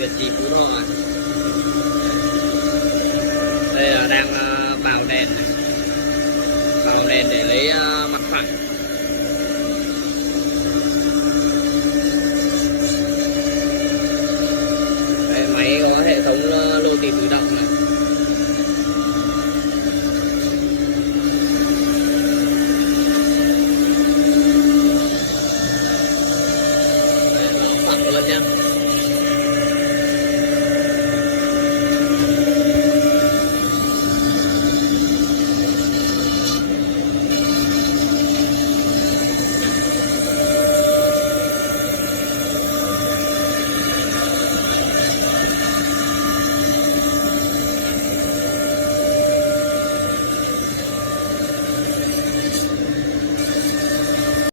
Việt Trì Phú Thọ. Đây là đang vào đèn này. Vào đèn để lấy mặt phẳng.